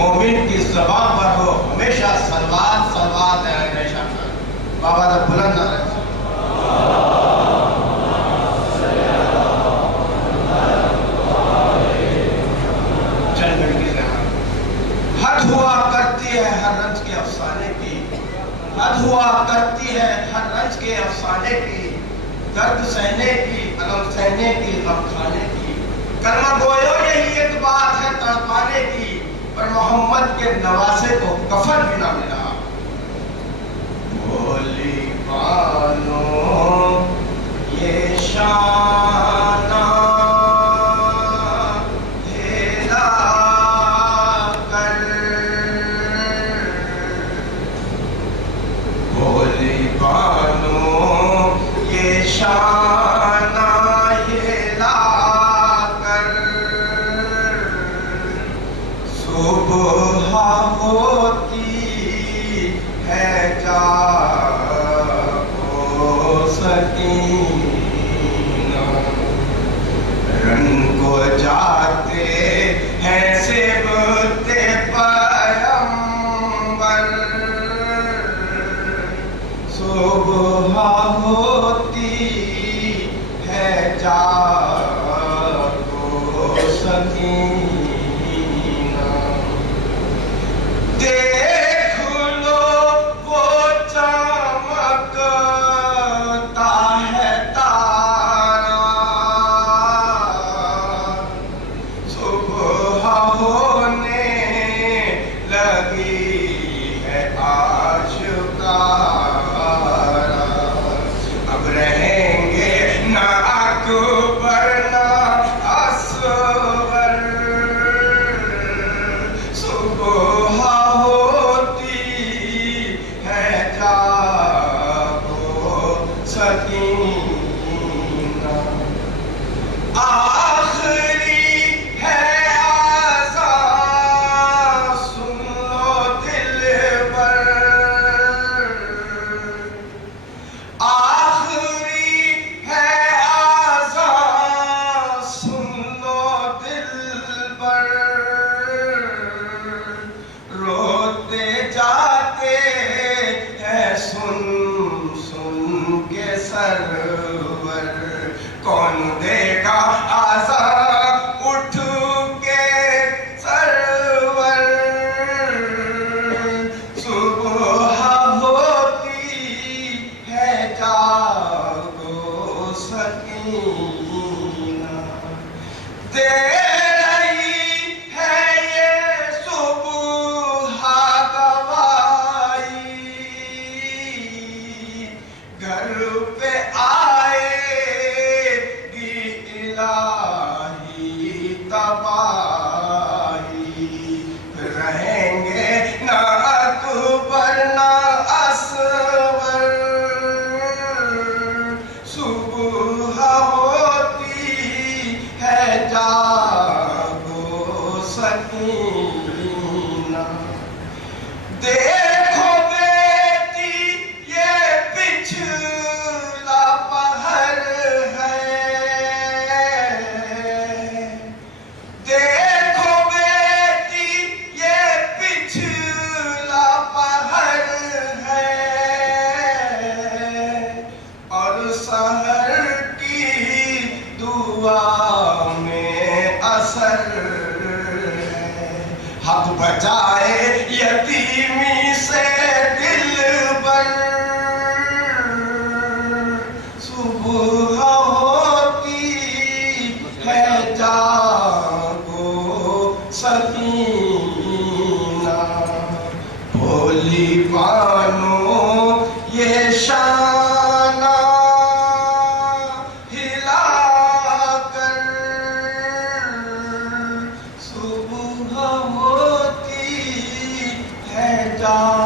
مومن کی زبان پر ہو ہمیشہ صلوات صلوات ہے ہمیشہ بابا دا بلند نہ رہے حد ہوا کرتی ہے ہر رنج کے افسانے کی حد ہوا کرتی ہے ہر رنج کے افسانے کی درد سہنے کی علم سہنے کی غم کھانے کی کلمہ گویو یہی ایک بات ہے تڑپانے کی پر محمد کے نواسے کو کفن بھی نہ ملا بولی بانو یہ شانہ ہیلا کر بولی بانو یہ شانہ ہیلا کر صبح ہوتی ہے جاگو سکینہ رن کو جاتے ہیں سبتے پیمبر صبح ہوتی ہے جاگو سکینہ دیکھ لو وہ چمکتا ہے تارا صبح ہونے لگی ہے آشکارا اب رہیں گے نہ اکبر نہ اصغر صبح سکینہ آخری ہے آذان سن لو دلبر آخری ہے آذان سن لو دلبر روتے جاتے ہیں سن کے سرور کون دے گا آزاد اٹھ کے سرور صبح ہوتی ہے جاگو سکینہ دے رہی ہے یہ صبح گواہی گھر پہ آئے گی الہی تباہی رہیں گے نہ اکبر نہ اصغر صبح ہوتی ہے جاگو سکینہ دیکھو بیٹی یہ پچھلا پہر ہے دیکھو بیٹی یہ پچھلا پہر ہے اور سحر کی دعا میں اثر ہے حق بجائے یتیمی سے دلبر صبح ہوتی ہے جاگو سکینہ بولی بانو یہ شانہ ہلا کر صبح ہوتی ہے جاگو